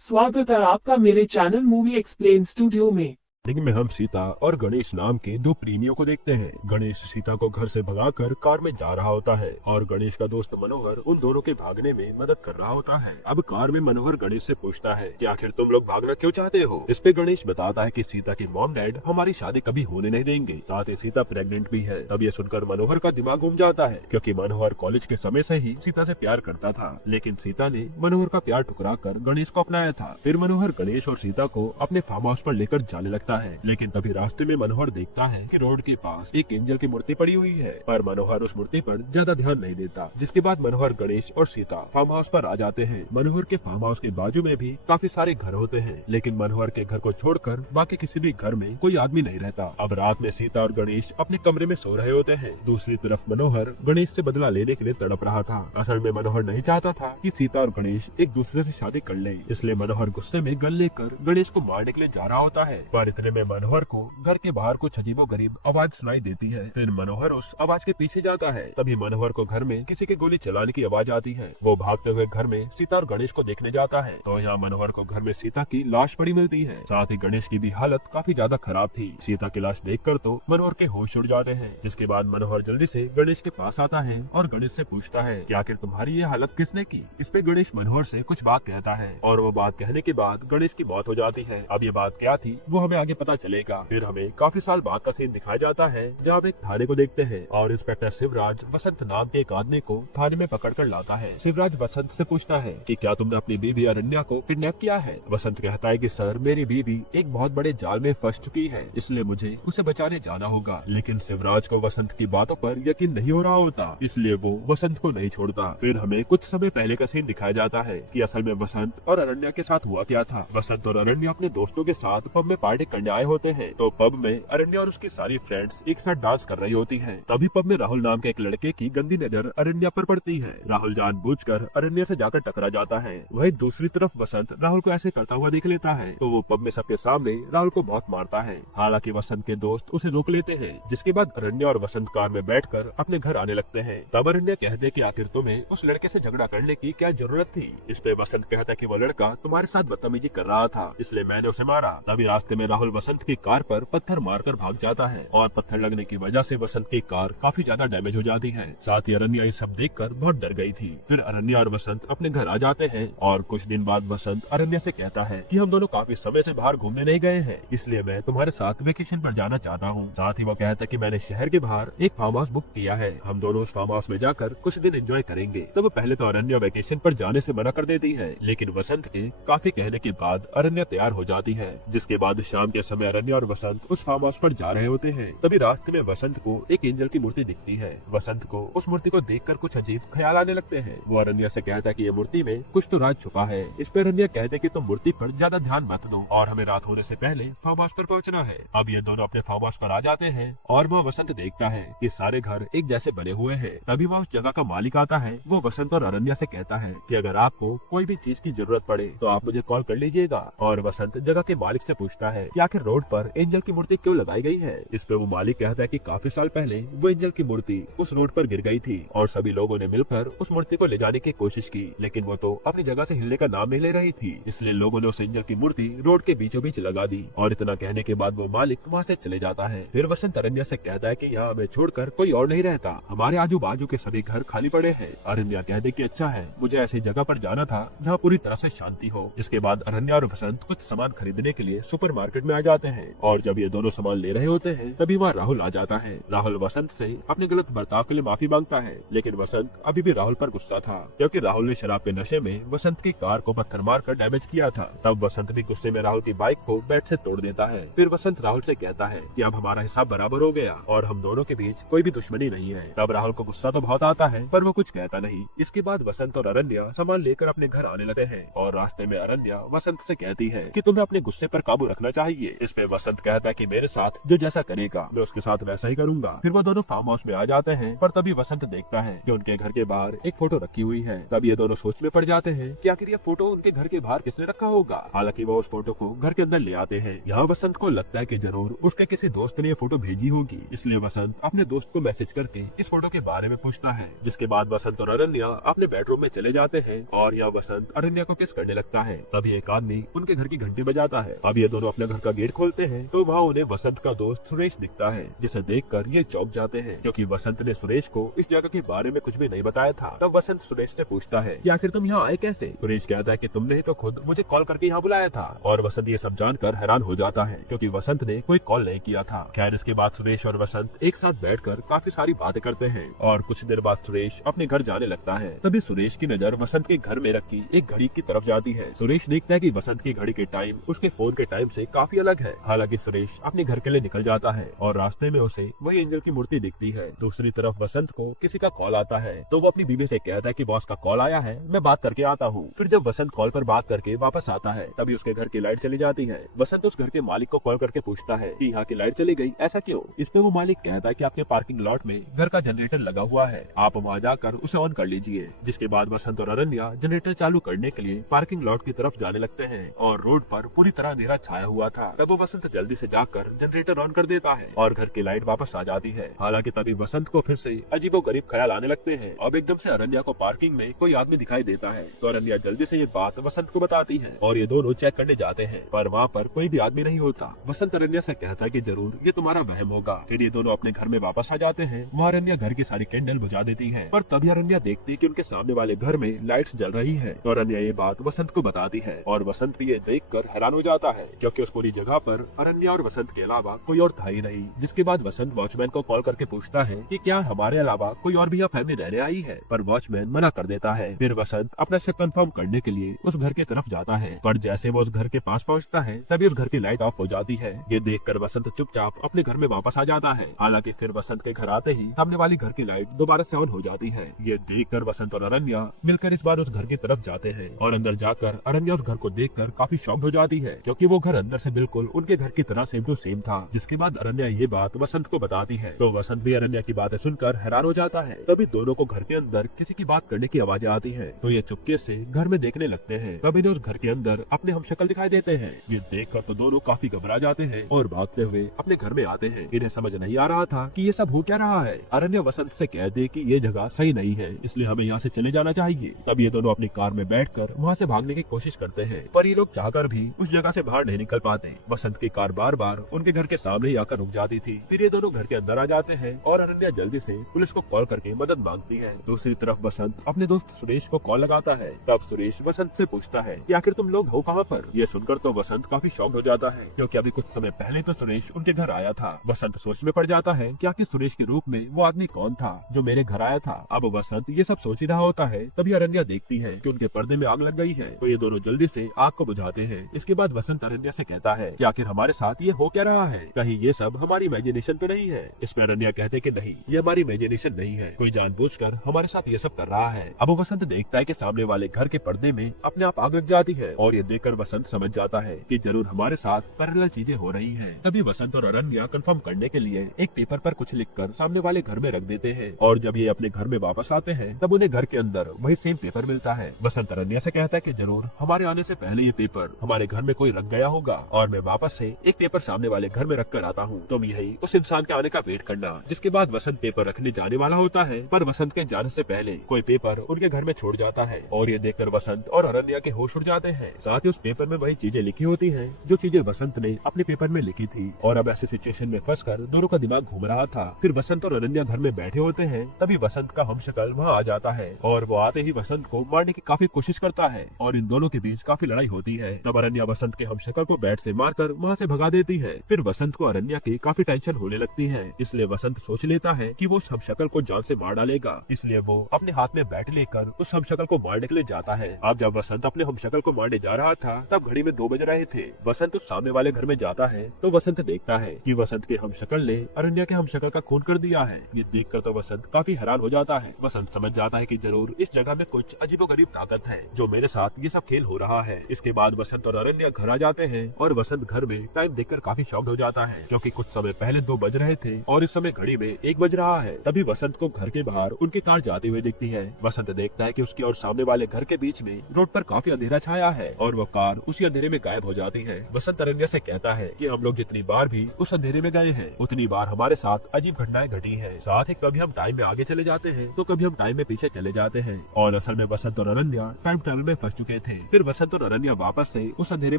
स्वागत है आपका मेरे चैनल मूवी एक्सप्लेन स्टूडियो में। में हम सीता और गणेश नाम के दो प्रेमियों को देखते हैं। गणेश सीता को घर से भगाकर कार में जा रहा होता है और गणेश का दोस्त मनोहर उन दोनों के भागने में मदद कर रहा होता है। अब कार में मनोहर गणेश से पूछता है कि आखिर तुम लोग भागना क्यों चाहते हो। इस पे गणेश बताता है कि सीता के मॉम डैड हमारी शादी कभी होने नहीं देंगे, साथ ही सीता प्रेग्नेंट भी है। तब ये सुनकर मनोहर का दिमाग घूम जाता है, क्योंकि मनोहर कॉलेज के समय से ही सीता से प्यार करता था, लेकिन सीता ने मनोहर का प्यार ठुकरा कर गणेश को अपनाया था। फिर मनोहर गणेश और सीता को अपने फार्म हाउस पर लेकर जाने लगता है, लेकिन तभी रास्ते में मनोहर देखता है कि रोड के पास एक एंजल की मूर्ति पड़ी हुई है, पर मनोहर उस मूर्ति पर ज्यादा ध्यान नहीं देता। जिसके बाद मनोहर गणेश और सीता फार्म हाउस पर आ जाते हैं। मनोहर के फार्म हाउस के बाजू में भी काफी सारे घर होते हैं, लेकिन मनोहर के घर को छोड़कर बाकी किसी भी घर में कोई आदमी नहीं रहता। अब रात में सीता और गणेश अपने कमरे में सो रहे होते हैं। दूसरी तरफ मनोहर गणेश से बदला लेने के लिए तड़प रहा था। असल में मनोहर नहीं चाहता था कि सीता और गणेश एक दूसरे से शादी कर ले, इसलिए मनोहर गुस्से में गन लेकर गणेश को मारने के लिए जा रहा होता है। पर इतने में मनोहर को घर के बाहर कुछ अजीबोगरीब आवाज सुनाई देती है। फिर मनोहर उस आवाज के पीछे जाता है। तभी मनोहर को घर में किसी की गोली चलाने की आवाज आती है। वो भागते हुए घर में सीता और गणेश को देखने जाता है, तो यहाँ मनोहर को घर में सीता की लाश पड़ी मिलती है। साथ ही गणेश की भी हालत काफी ज्यादा खराब थी। सीता की लाश देखकर तो मनोहर के होश उड़ जाते हैं। जिसके बाद मनोहर जल्दी से गणेश के पास आता है और गणेश से पूछता है कि आखिर तुम्हारी ये हालत किसने की। इस पे गणेश मनोहर से कुछ बात कहता है और वो बात कहने के बाद गणेश की मौत हो जाती है। अब ये बात क्या थी वो हमें आगे पता चलेगा। फिर हमें काफी साल बाद का सीन दिखाया जाता है, जहाँ हम एक थाने को देखते हैं और इंस्पेक्टर शिवराज वसंत नाम के एक आदमी को थाने में पकड़ कर लाता है। शिवराज वसंत से पूछता है कि क्या तुमने अपनी बीवी अरण्या को किडनैप किया है। वसंत कहता है कि सर, मेरी बीवी एक बहुत बड़े जाल में फंस चुकी है, इसलिए मुझे उसे बचाने जाना होगा। लेकिन शिवराज को वसंत की बातों पर यकीन नहीं हो रहा होता, इसलिए वो वसंत को नहीं छोड़ता। फिर हमें कुछ समय पहले का सीन दिखाया जाता है कि असल में वसंत और अरण्या के साथ हुआ क्या था। वसंत और अरण्या अपने दोस्तों के साथ पब में पार्टी करने आए होते हैं, तो पब में अरण्या और उसकी सारी फ्रेंड्स एक साथ डांस कर रही होती हैं। तभी पब में राहुल नाम के एक लड़के की गंदी नजर अरण्या पर पड़ती है। राहुल जानबूझकर अरण्या से जाकर टकरा जाता है। वहीं दूसरी तरफ वसंत राहुल को ऐसे करता हुआ देख लेता है, तो वो पब में सबके सामने राहुल को बहुत मारता है। हालांकि वसंत के दोस्त उसे रोक लेते हैं। जिसके बाद अरण्या और वसंत कार में बैठकर अपने घर आने लगते हैं। तब अरण्या कहते कि आखिर तुम्हें उस लड़के से झगड़ा करने की क्या जरूरत थी। इस पे वसंत कहता कि वो लड़का तुम्हारे साथ बदतमीजी कर रहा था, इसलिए मैंने उसे मारा। तभी रास्ते में राहुल वसंत की कार पर पत्थर मारकर भाग जाता है और पत्थर लगने की वजह से वसंत की कार काफी ज्यादा डैमेज हो जाती है। साथ ही अरण्या ये सब देखकर बहुत डर गई थी। फिर अरण्या और वसंत अपने घर आ जाते हैं और कुछ दिन बाद वसंत अरण्या से कहता है कि हम दोनों काफी समय से बाहर घूमने नहीं गए हैं, इसलिए मैं तुम्हारे साथ वेकेशन पर जाना चाहता हूँ। साथ ही वो कहता है कि मैंने शहर के बाहर एक फार्म हाउस बुक किया है, हम दोनों उस फार्म हाउस में जाकर कुछ दिन एंजॉय करेंगे। तब पहले तो अरण्या वेकेशन पर जाने से मना कर देती है, लेकिन वसंत के काफी कहने के बाद अरण्या तैयार हो जाती है। जिसके बाद शाम के समय अरण्या और वसंत उस फार्म हाउस पर जा रहे होते हैं। तभी रास्ते में वसंत को एक एंजल की मूर्ति दिखती है। वसंत को उस मूर्ति को देखकर कुछ अजीब ख्याल आने लगते हैं। वो अरण्या से कहता है कि ये मूर्ति में कुछ तो राज छुपा है। इस पर अरण्या कहते हैं कि तुम मूर्ति पर ज्यादा ध्यान मत दो और हमें रात होने से पहले फार्म हाउस पर पहुंचना है। अब ये दोनों अपने फार्म हाउस पर आ जाते हैं और वह वसंत देखता है कि सारे घर एक जैसे बने हुए हैं। तभी वह उस जगह का मालिक आता है। वो वसंत और अरण्या से कहता है कि अगर आपको कोई भी चीज की जरूरत पड़े तो आप मुझे कॉल कर लीजिएगा। और वसंत जगह के मालिक से पूछता है कि आखिर रोड पर एंजल की मूर्ति क्यों लगाई गई है। इस पे वो मालिक कहता है कि काफी साल पहले वो एंजल की मूर्ति उस रोड पर गिर गई थी और सभी लोगों ने मिलकर उस मूर्ति को ले जाने की कोशिश की, लेकिन वो तो अपनी जगह से हिलने का नाम नहीं ले रही थी, इसलिए लोगों ने उस एंजल की मूर्ति रोड के बीचों बीच लगा दी। और इतना कहने के बाद वो मालिक वहाँ से चले जाता है। फिर वसंत अरण्या से कहता है कि यहाँ हमें छोड़कर कोई और नहीं रहता, हमारे आजू बाजू के सभी घर खाली पड़े हैं। अरण्या कहते कि अच्छा है, मुझे ऐसी जगह पर जाना था जहाँ पूरी तरह से शांति हो। इसके बाद अरण्या और वसंत कुछ सामान खरीदने के लिए सुपरमार्केट में आ जाते हैं और जब ये दोनों सामान ले रहे होते हैं तभी वहाँ राहुल आ जाता है। राहुल वसंत से अपने गलत बर्ताव के लिए माफी मांगता है, लेकिन वसंत अभी भी राहुल पर गुस्सा था, क्योंकि राहुल ने शराब के नशे में वसंत की कार को पत्थर मारकर डैमेज किया था। तब वसंत भी गुस्से में राहुल की बाइक को बैट से तोड़ देता है। फिर वसंत राहुल से कहता है कि अब हमारा हिसाब बराबर हो गया और हम दोनों के बीच कोई भी दुश्मनी नहीं है। तब राहुल को गुस्सा तो बहुत आता है, पर वो कुछ कहता नहीं। इसके बाद वसंत और अरण्या सामान लेकर अपने घर आने लगते हैं और रास्ते में अरण्या वसंत से कहती है कि तुम्हें अपने गुस्से पर काबू रखना चाहिए, चाहिए। इस पे वसंत कहता है कि मेरे साथ जो जैसा करेगा मैं उसके साथ वैसा ही करूंगा। फिर वो दोनों फार्म हाउस में आ जाते हैं, पर तभी वसंत देखता है कि उनके घर के बाहर एक फोटो रखी हुई है। तब ये दोनों सोच में पड़ जाते हैं कि आखिर ये फोटो उनके घर के बाहर किसने रखा होगा। हालांकि वो उस फोटो को घर के अंदर ले आते हैं। यहाँ वसंत को लगता है कि जरूर उसके किसी दोस्त ने ये फोटो भेजी होगी, इसलिए वसंत अपने दोस्त को मैसेज करके इस फोटो के बारे में पूछता है। जिसके बाद वसंत और अरण्या अपने बेडरूम में चले जाते हैं और यहाँ वसंत अरण्या को किस करने लगता है। तभी एक आदमी उनके घर की घंटी बजाता है। अब ये दोनों अपने घर का गेट खोलते हैं तो वहाँ उन्हें वसंत का दोस्त सुरेश दिखता है, जिसे देखकर ये चौंक जाते हैं क्योंकि वसंत ने सुरेश को इस जगह के बारे में कुछ भी नहीं बताया था। तब वसंत सुरेश से पूछता है कि आखिर तुम यहाँ आए कैसे। सुरेश कहता है कि तुमने ही तो खुद मुझे कॉल करके यहाँ बुलाया था। और वसंत ये सब जानकर हैरान हो जाता है क्योंकि वसंत ने कोई कॉल नहीं किया था। खैर इसके बाद सुरेश और वसंत एक साथ बैठकर काफी सारी बातें करते हैं और कुछ देर बाद सुरेश अपने घर जाने लगता है। तभी सुरेश की नजर वसंत के घर में रखी एक घड़ी की तरफ जाती है। सुरेश देखता है कि वसंत की घड़ी के टाइम उसके फोन के टाइम से काफी अलग है। हालांकि सुरेश अपने घर के लिए निकल जाता है और रास्ते में उसे वही एंजल की मूर्ति दिखती है। दूसरी तरफ वसंत को किसी का कॉल आता है तो वो अपनी बीवी से कहता है कि बॉस का कॉल आया है, मैं बात करके आता हूँ। फिर जब वसंत कॉल पर बात करके वापस आता है तभी उसके घर की लाइट चली जाती है। वसंत उस घर के मालिक को कॉल करके पूछता है कि यहाँ की लाइट चली गई, ऐसा क्यों। इस पे वो मालिक कहता है कि आपके पार्किंग लॉट में घर का जनरेटर लगा हुआ है, आप वहाँ जाकर उसे ऑन कर लीजिए। जिसके बाद वसंत और अरण्या जनरेटर चालू करने के लिए पार्किंग लॉट की तरफ जाने लगते हैं और रोड पर पूरी तरह अंधेरा छाया हुआ था। तब वो वसंत जल्दी से जाकर जनरेटर ऑन कर देता है और घर की लाइट वापस आ जाती है। हालांकि तभी वसंत को फिर से अजीबोगरीब ख्याल आने लगते हैं। अब एकदम से अरण्या को पार्किंग में कोई आदमी दिखाई देता है तो अरण्या जल्दी से ये बात वसंत को बताती है और ये दोनों चेक करने जाते हैं, पर वहाँ पर कोई भी आदमी नहीं होता। वसंत अरण्या से कहता है कि जरूर ये तुम्हारा वहम होगा। फिर ये दोनों अपने घर में वापस आ जाते हैं। वहाँ अरण्या घर की सारी कैंडल बुझा देती है, पर तभी अरण्या देखती है कि उनके सामने वाले घर में लाइट्स जल रही है। तो अरण्या ये बात वसंत को बताती है और वसंत भी ये देखकर हैरान हो जाता है क्योंकि उस पूरी जगह पर अरण्या और वसंत के अलावा कोई और था ही नहीं। जिसके बाद वसंत वॉचमैन को कॉल करके पूछता है कि क्या हमारे अलावा कोई और भी यहाँ फैमिली रहने आई है, पर वॉचमैन मना कर देता है। फिर वसंत अपना शक कंफर्म करने के लिए उस घर की तरफ जाता है, पर जैसे वो उस घर के पास पहुँचता है तभी उस घर की लाइट ऑफ हो जाती है। ये देखकर वसंत चुपचाप अपने घर में वापस आ जाता है। हालांकि फिर वसंत के घर आते ही सामने वाली घर की लाइट दोबारा से ऑन हो जाती है। ये देखकर वसंत और अरण्या मिलकर इस बार उस घर की तरफ जाते हैं और अंदर जाकर अरण्या उस घर को देखकर काफी शॉक्ड हो जाती है क्योंकि वो घर अंदर से बिल्कुल उनके घर की तरह सेम टू सेम था। जिसके बाद अरण्या ये बात वसंत को बताती है तो वसंत भी अरण्या की बातें सुनकर हैरान हो जाता है। तभी दोनों को घर के अंदर किसी की बात करने की आवाजें आती है तो ये चुपके से घर में देखने लगते हैं। तब इन्हें उस घर के अंदर अपने हमशक्ल दिखाई देते हैं। ये देखकर तो दोनों काफी घबरा जाते हैं और भागते हुए अपने घर में आते हैं। इन्हें समझ नहीं आ रहा था कि ये सब हो क्या रहा है। अरण्या वसंत से कह दे कि ये जगह सही नहीं है, इसलिए हमें यहाँ से चले जाना चाहिए। तब ये दोनों अपनी कार में बैठकर वहाँ से भागने की कोशिश करते हैं, पर ये लोग चाहकर भी उस जगह से बाहर नहीं निकल पाते। वसंत की कार बार बार उनके घर के सामने ही आकर रुक जाती थी। फिर ये दोनों घर के अंदर आ जाते हैं और अरण्या जल्दी से पुलिस को कॉल करके मदद मांगती है। दूसरी तरफ वसंत अपने दोस्त सुरेश को कॉल लगाता है। तब सुरेश वसंत से पूछता है कि आखिर तुम लोग हो कहाँ पर। ये सुनकर तो वसंत काफी शॉक्ड हो जाता है क्योंकि अभी कुछ समय पहले तो सुरेश उनके घर आया था। वसंत सोच में पड़ जाता है कि आखिर सुरेश के रूप में वो आदमी कौन था जो मेरे घर आया था। अब वसंत ये सब सोच ही रहा होता है तभी अरण्या देखती है कि उनके पर्दे में आग लग गई है तो ये दोनों जल्दी से आग को बुझाते हैं। इसके बाद वसंत अरण्या से कहता है कि आखिर हमारे साथ ये हो क्या रहा है, कहीं ये सब हमारी इमेजिनेशन तो नहीं है। इसमें अरण्या कहते कि नहीं, ये हमारी इमेजिनेशन नहीं है, कोई जानबूझकर हमारे साथ ये सब कर रहा है। अब वसंत देखता है कि सामने वाले घर के पर्दे में अपने आप आग लग जाती है और ये देखकर वसंत समझ जाता है कि जरूर हमारे साथ पैरेलल चीजें हो रही हैं। तभी वसंत और अरण्या कंफर्म करने के लिए एक पेपर पर कुछ लिखकर सामने वाले घर में रख देते हैं और जब ये अपने घर में वापस आते हैं तब उन्हें घर के अंदर वही सेम पेपर मिलता है। वसंत अरण्या से कहता है कि जरूर हमारे आने से पहले ये पेपर हमारे घर में कोई रख गया होगा और मैं वापस से एक पेपर सामने वाले घर में रख कर आता हूँ, तुम यही उस इंसान के आने का वेट करना। जिसके बाद वसंत पेपर रखने जाने वाला होता है, पर वसंत के जाने से पहले कोई पेपर उनके घर में छोड़ जाता है और ये देखकर वसंत और अरण्या के होश उड़ जाते हैं। साथ ही उस पेपर में वही चीजें लिखी होती हैं जो चीजें वसंत ने अपने पेपर में लिखी थी और अब ऐसे सिचुएशन में फंसकर दोनों का दिमाग घूम रहा था। फिर वसंत और अरण्या घर में बैठे होते हैं तभी वसंत का हमशक्ल वहाँ आ जाता है और वो आते ही वसंत को मारने की काफी कोशिश करता है और इन दोनों के बीच काफी लड़ाई होती है। तब अरण्या वसंत के हमशक्ल को बैट से मारकर वहाँ से भगा देती है। फिर वसंत को अरण्या की काफी टेंशन होने लगती है, इसलिए वसंत सोच लेता है कि वो उस हमशक्ल को जान से मार डालेगा, इसलिए वो अपने हाथ में बैट लेकर उस हमशक्ल को मारने के लिए जाता है। अब जब वसंत अपने हमशक्ल को मारने जा रहा था तब घड़ी में 2 बज रहे थे। वसंत उस सामने वाले घर में जाता है तो वसंत देखता है कि वसंत के हमशक्ल ने अरण्या के हमशक्ल का खून कर दिया है। ये देखकर तो वसंत काफी हैरान हो जाता है। वसंत समझ जाता है कि जरूर इस जगह में कुछ अजीबोगरीब ताकत है जो मेरे साथ ये सब खेल हो रहा है। इसके बाद वसंत और अरण्या घर आ जाते हैं और वसंत वसंत घर में टाइम देखकर काफी शॉक्ड हो जाता है, क्योंकि कुछ समय पहले 2 बज रहे थे और इस समय घड़ी में 1 बज रहा है। तभी वसंत को घर के बाहर उनकी कार जाती हुई दिखती है। वसंत देखता है कि उसकी और सामने वाले घर के बीच में रोड पर काफी अंधेरा छाया है और वो कार उसी अंधेरे में गायब हो जाती है। वसंत अरण्या से कहता है कि हम लोग जितनी बार भी उस अंधेरे में गए हैं उतनी बार हमारे साथ अजीब घटनाएं घटी है। साथ ही कभी हम टाइम में आगे चले जाते हैं तो कभी हम टाइम में पीछे चले जाते हैं और असल में वसंत और अरण्या टाइम ट्रेवल में फंस चुके थे। फिर वसंत और अरण्या वापस से उस अंधेरे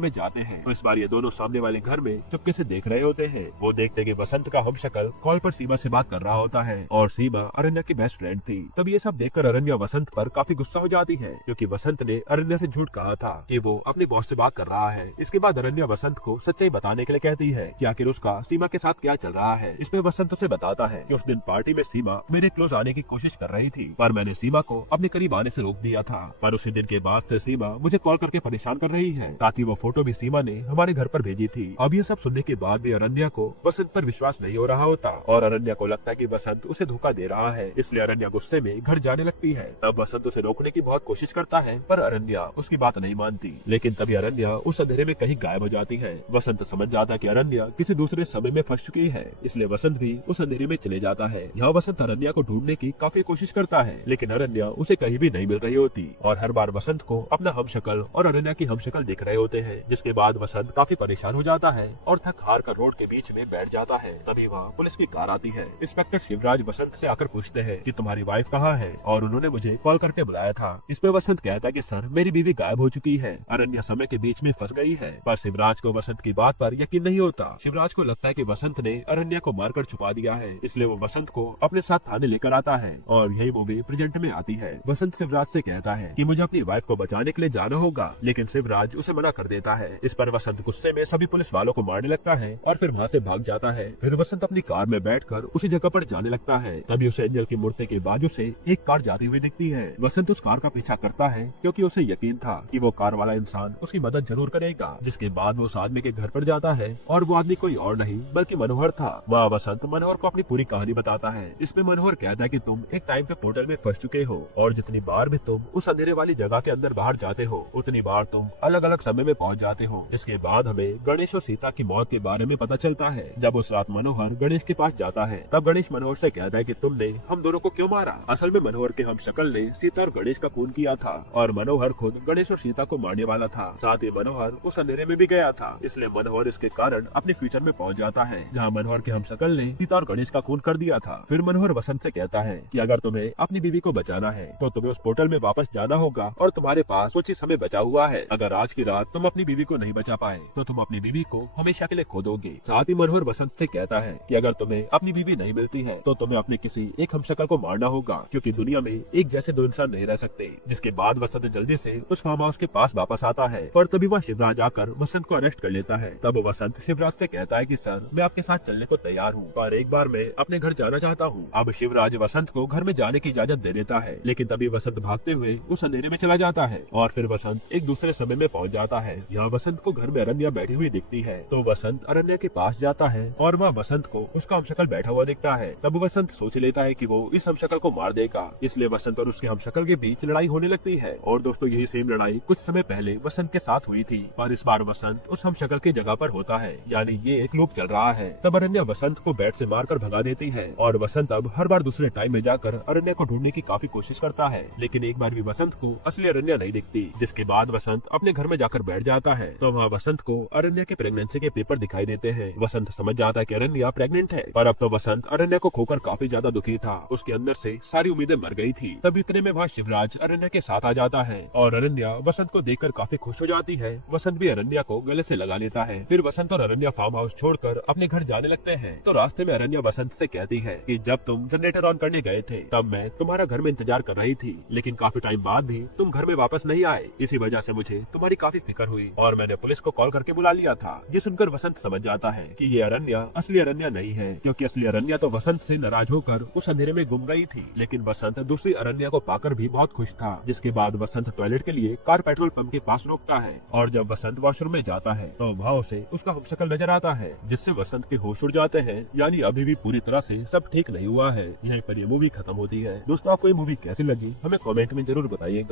में जाते हैं और इस बार ये दोनों सामने वाले घर में चुपके से देख रहे होते हैं। वो देखते कि वसंत का हमशक्ल कॉल पर सीमा से बात कर रहा होता है और सीमा अरण्या की बेस्ट फ्रेंड थी। तब ये सब देखकर अरण्या वसंत पर काफी गुस्सा हो जाती है, क्योंकि वसंत ने अरण्या से झूठ कहा था कि वो अपनी बॉस से बात कर रहा है। इसके बाद अरण्या वसंत को सच्चाई बताने के लिए कहती है कि आखिर उसका सीमा के साथ क्या चल रहा है। इसमें वसंत उसे बताता है कि उस दिन पार्टी में सीमा मेरे क्लोज आने की कोशिश कर रही थी, पर मैंने सीमा को अपने करीब आने से रोक दिया था। पर उसी दिन के बाद से सीमा मुझे कॉल करके परेशान कर रही है, ताकि वो फोटो भी सीमा ने हमारे घर पर भेजी थी। अब ये सब सुनने के बाद भी अरण्या को वसंत पर विश्वास नहीं हो रहा होता और अरण्या को लगता है कि वसंत उसे धोखा दे रहा है, इसलिए अरण्या गुस्से में घर जाने लगती है। तब वसंत उसे रोकने की बहुत कोशिश करता है, पर अरण्या उसकी बात नहीं मानती। लेकिन तभी अरण्या उस अंधेरे में कहीं गायब हो जाती है। वसंत समझ जाता है कि अरण्या किसी दूसरे समय में फंस चुकी है, इसलिए वसंत भी उस अंधेरे में चले जाता है। यहाँ वसंत अरण्या को ढूंढने की काफी कोशिश करता है, लेकिन अरण्या उसे कहीं भी नहीं मिल रही होती और हर बार वसंत को अपना हमशक्ल और अरण्या की हमशक्ल दिख रहे होते हैं। जिसके बाद वसंत काफी परेशान हो जाता है और थक हार कर रोड के बीच में बैठ जाता है। तभी वहाँ पुलिस की कार आती है। इंस्पेक्टर शिवराज वसंत से आकर पूछते हैं कि तुम्हारी वाइफ कहाँ है और उन्होंने मुझे कॉल करके बुलाया था। इसमें वसंत कहता है कि सर मेरी बीवी गायब हो चुकी है, अरण्या समय के बीच में फंस गई है। पर शिवराज को वसंत की बात पर यकीन नहीं होता। शिवराज को लगता है कि वसंत ने अरण्या को मारकर छुपा दिया है, इसलिए वो वसंत को अपने साथ थाने लेकर आता है और यही मूवी प्रेजेंट में आती है। वसंत शिवराज से कहता है कि मुझे अपनी वाइफ को बचाने के लिए जाना होगा, लेकिन शिवराज उसे मना कर देता है। इस पर वसंत गुस्से में सभी पुलिस वालों को मारने लगता है और फिर वहाँ से भाग जाता है। फिर वसंत अपनी कार में बैठकर उसी जगह पर जाने लगता है। तभी उसे एंजल की मूर्ति के बाजू से एक कार जाती हुई दिखती है। वसंत उस कार का पीछा करता है, क्योंकि उसे यकीन था कि वो कार वाला इंसान उसकी मदद जरूर करेगा। जिसके बाद वो उस आदमी के घर पर जाता है और वो आदमी कोई और नहीं बल्कि मनोहर था। वह वसंत मनोहर को अपनी पूरी कहानी बताता है। इसमें मनोहर कहता है कि तुम एक टाइम के पोर्टल में फंस चुके हो और जितनी बार भी तुम उस अंधेरे वाली जगह के अंदर बाहर जाते हो उतनी बार तुम अलग अलग समय में पहुंच जाते हो। इसके बाद हमें गणेश और सीता की मौत के बारे में पता चलता है। जब उस रात मनोहर गणेश के पास जाता है तब गणेश मनोहर से कहता है कि तुमने हम दोनों को क्यों मारा। असल में मनोहर के हमशक्ल ने सीता और गणेश का खून किया था और मनोहर खुद गणेश और सीता को मारने वाला था। साथ ही मनोहर उस अंधेरे में भी गया था, इसलिए मनोहर इसके कारण अपने फ्यूचर में पहुंच जाता है, जहां मनोहर के हमशक्ल ने सीता और गणेश का खून कर दिया था। फिर मनोहर वसंत से कहता है कि अगर तुम्हें अपनी बीवी को बचाना है तो तुम्हें उस पोर्टल में वापस जाना होगा और तुम्हारे पास कुछ ही समय बचा हुआ है। अगर आज की रात तुम अपनी बीवी को नहीं बचा पाए तो तुम अपनी बीवी को हमेशा के लिए खो दोगे। साथ ही मनोहर वसंत से कहता है कि अगर तुम्हें अपनी बीवी नहीं मिलती है तो तुम्हें अपने किसी एक हमशक्ल को मारना होगा, क्योंकि दुनिया में एक जैसे दो इंसान नहीं रह सकते। जिसके बाद वसंत जल्दी से उस फार्म हाउस के पास वापस आता है, पर तभी वह शिवराज आकर वसंत को अरेस्ट कर लेता है। तब वसंत शिवराज से कहता है कि सर मैं आपके साथ चलने को तैयार हूँ, पर एक बार मैं अपने घर जाना चाहता हूँ। अब शिवराज वसंत को घर में जाने की इजाजत दे देता है, लेकिन तभी वसंत भागते हुए उस अंधेरे में चला जाता है और फिर वसंत एक दूसरे समय में पहुँच जाता है। यहाँ वसंत को घर में अरण्या बैठी हुई दिखती है, तो वसंत अरण्या के पास जाता है और वह वसंत को उसका हमशक्ल बैठा हुआ दिखता है। तब वसंत सोच लेता है कि वो इस हमशक्ल को मार देगा, इसलिए वसंत और उसके हमशक्ल के बीच लड़ाई होने लगती है। और दोस्तों यही सेम लड़ाई कुछ समय पहले वसंत के साथ हुई थी और इस बार वसंत उस हमशक्ल की जगह पर होता है, यानी ये एक लूप चल रहा है। तब अरण्या वसंत को बैट से मारकर भगा देती है और वसंत अब हर बार दूसरे टाइम में जाकर अरण्या को ढूंढने की काफी कोशिश करता है, लेकिन एक बार भी वसंत को असली अरण्या नहीं दिखती। जिसके बाद वसंत अपने घर में जाकर बैठ जाता है, तो वहाँ वसंत को अरण्या के प्रेगनेंसी के पेपर दिखाई देते हैं। वसंत समझ जाता है कि अरण्या प्रेग्नेंट है, पर अब तो वसंत अरण्या को खोकर काफी ज्यादा दुखी था। उसके अंदर से सारी उम्मीदें मर गई थी। तब इतने में वहाँ शिवराज अरण्या के साथ आ जाता है और अरण्या वसंत को देखकर काफी खुश हो जाती है। वसंत भी अरण्या को गले से लगा लेता है। फिर वसंत और अरण्या फार्म हाउस छोड़कर अपने घर जाने लगते हैं। तो रास्ते में अरण्या वसंत से कहती है कि जब तुम जनरेटर ऑन करने गए थे तब मैं तुम्हारा घर में इंतजार कर रही थी, लेकिन काफी टाइम बाद भी तुम घर में वापस नहीं आए। इसी वजह से मुझे तुम्हारी काफी फिक्र हुई और मैंने पुलिस को कॉल करके बुला लिया था। ये सुनकर वसंत समझ जाता है कि ये अरण्या असली अरण्या नहीं है, क्योंकि असली अरण्या तो वसंत से नाराज होकर उस अंधेरे में गुम गई थी। लेकिन वसंत दूसरी अरण्या को पाकर भी बहुत खुश था। जिसके बाद वसंत टॉयलेट के लिए कार पेट्रोल पंप के पास रोकता है और जब वसंत वॉशरूम में जाता है तो वहाँ उसे उसका हमशक्ल नजर आता है, जिससे वसंत के होश उड़ जाते हैं, यानी अभी भी पूरी तरह से सब ठीक नहीं हुआ है। यहीं पर ये मूवी खत्म होती है। दोस्तों आपको ये मूवी कैसी लगी हमें कमेंट में जरूर बताइएगा।